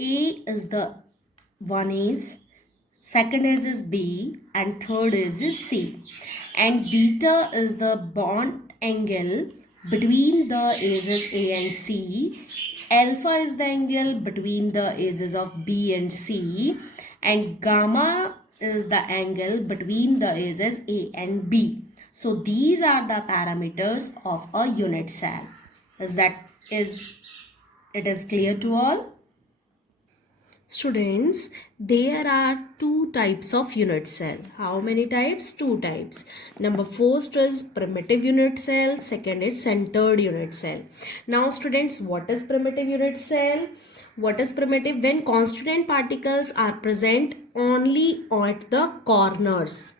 A is the one is, second is B, and third is C. And beta is the bond angle between the aces A and C. Alpha is the angle between the aces of B and C. And gamma is the angle between the aces A and B. So these are the parameters of a unit cell. Is it is clear to all? Students, there are two types of unit cell. How many types? Two types. Number first is primitive unit cell, second is centered unit cell. Now students, what is primitive unit cell? What is primitive? When constituent particles are present only at the corners.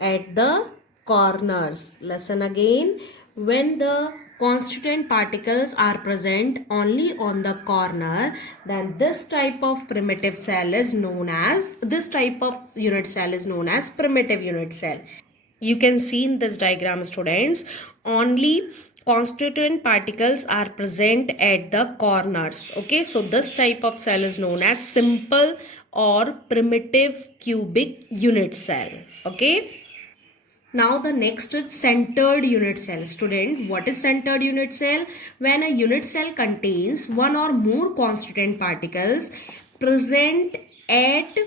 At the corners. Listen again. When the constituent particles are present only on the corner, then this type of primitive cell is known as, this type of unit cell is known as primitive unit cell. You can see in this diagram, students, only constituent particles are present at the corners. Okay, so this type of cell is known as simple or primitive cubic unit cell. Okay. Now the next is centered unit cell. Student, what is centered unit cell? When a unit cell contains one or more constituent particles present at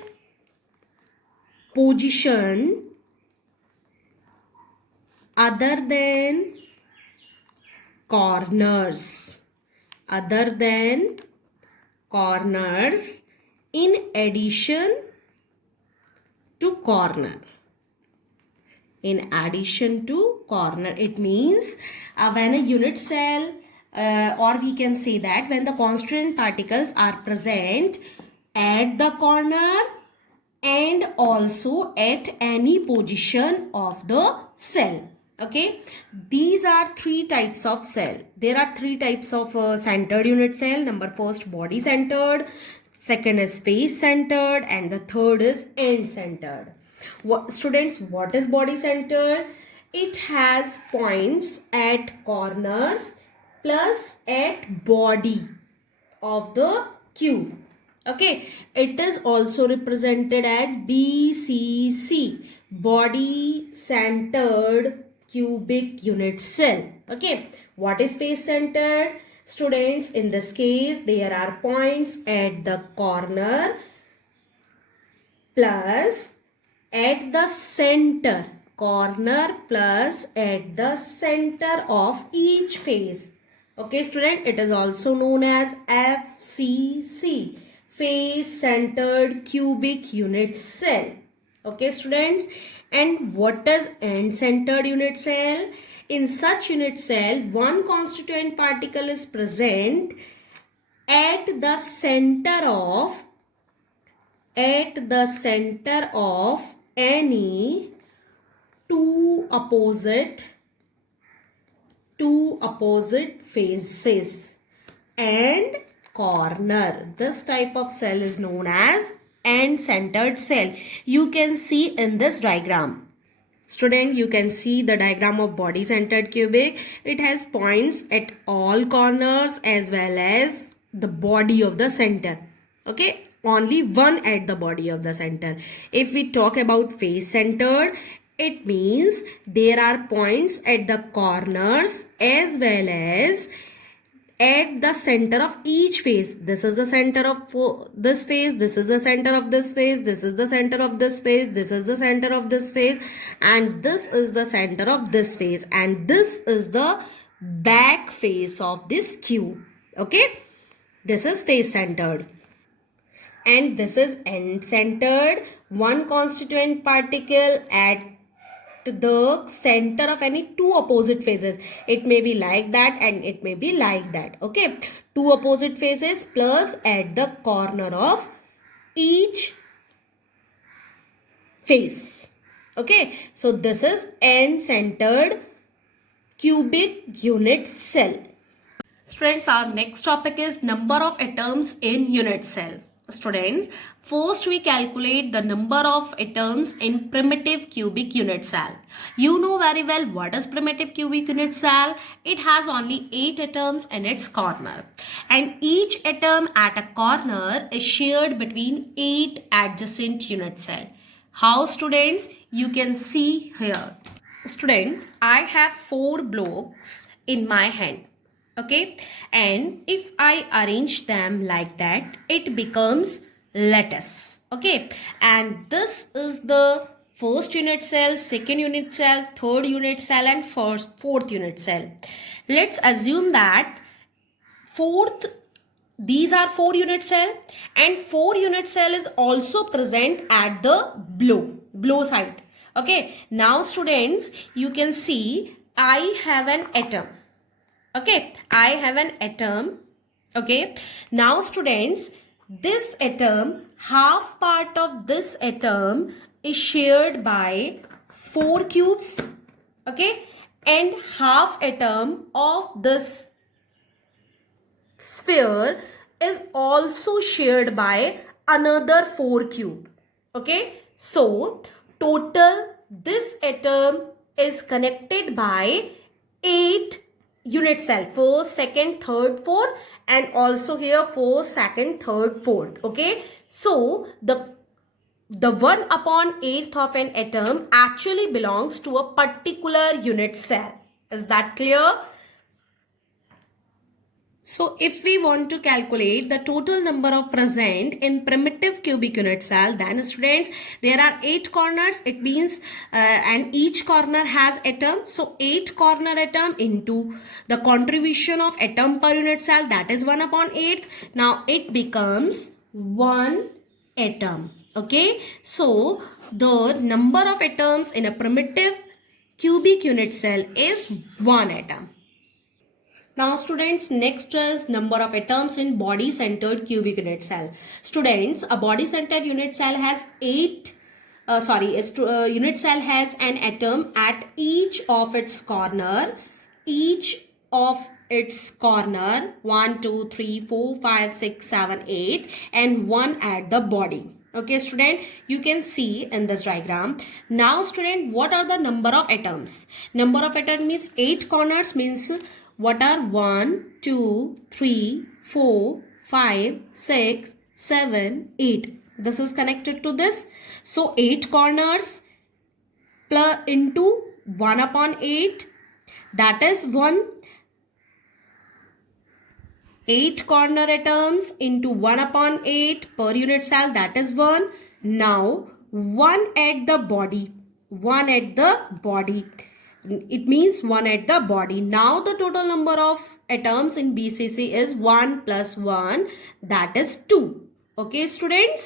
position other than corners. Other than corners in addition to corner. In addition to corner, it means when a unit cell or we can say that when the constituent particles are present at the corner and also at any position of the cell. Okay, these are three types of cell. There are three types of centered unit cell. Number first, body centered, second is face centered, and the third is end centered. Students, what is body centered? It has points at corners plus at body of the cube. Okay, it is also represented as BCC, body centered cubic unit cell. Okay, what is face centered? Students, in this case, there are points at the corner plus at the center, corner plus at the center of each face. Okay, student, it is also known as FCC, face centered cubic unit cell. Okay, students, and what is end centered unit cell? In such unit cell, one constituent particle is present at the center of any two opposite faces and corner. This type of cell is known as end centered cell. You can see in this diagram. Student, you can see the diagram of body centered cubic. It has points at all corners as well as the body of the center. Okay, only one at the body of the center. If we talk about face centered, it means there are points at the corners as well as at the center of each face. This is the center of this face, this is the center of this face, this is the center of this face, this is the center of this face, and this is the center of this face, and this is the back face of this cube. Okay, this is face centered. And this is end centered, one constituent particle at the center of any two opposite faces. It may be like that and it may be like that. Okay, two opposite faces plus at the corner of each face. Okay, so this is end centered cubic unit cell. Friends, our next topic is number of atoms in unit cell. Students, first we calculate the number of atoms in primitive cubic unit cell. You know very well what is primitive cubic unit cell. It has only 8 atoms in its corner, and each atom at a corner is shared between 8 adjacent unit cell. How, students? You can see here. Student, I have 4 blocks in my hand. Okay, and if I arrange them like that, it becomes lattice. Okay, and this is the first unit cell, second unit cell, third unit cell, and fourth unit cell. Let's assume that these are 4 unit cell, and 4 unit cell is also present at the below side. Okay, now students, you can see I have an atom. Okay, I have an atom. Okay, now students, this atom, half part of this atom is shared by 4 cubes. Okay, and half atom of this sphere is also shared by another 4 cube. Okay, so total this atom is connected by 8 unit cell, first, second, third, fourth, and also here first, second, third, fourth. Okay, so the 1/8 of an atom actually belongs to a particular unit cell. Is that clear? So if we want to calculate the total number of present in primitive cubic unit cell, then students, there are 8 corners. It means and each corner has atom. So 8 corner atom into the contribution of atom per unit cell, that is 1/8. Now it becomes 1 atom. Okay, so the number of atoms in a primitive cubic unit cell is 1 atom. Now students, next is number of atoms in body centered cubic unit cell. Students, a body centered unit cell has unit cell has an atom at each of its corner. Each of its corner 1, 2, 3, 4, 5, 6, 7, 8 and 1 at the body. Okay student, you can see in this diagram. Now student, what are the number of atoms? Number of atoms means 8 corners, means what are 1, 2, 3, 4, 5, 6, 7, 8. This is connected to this. So 8 corners plus into 1/8, that is 1. 8 corner atoms into 1/8 per unit cell, that is 1. Now 1 at the body. 1 at the body. It means 1 at the body. Now the total number of atoms in BCC is 1 plus 1, that is 2. Okay students.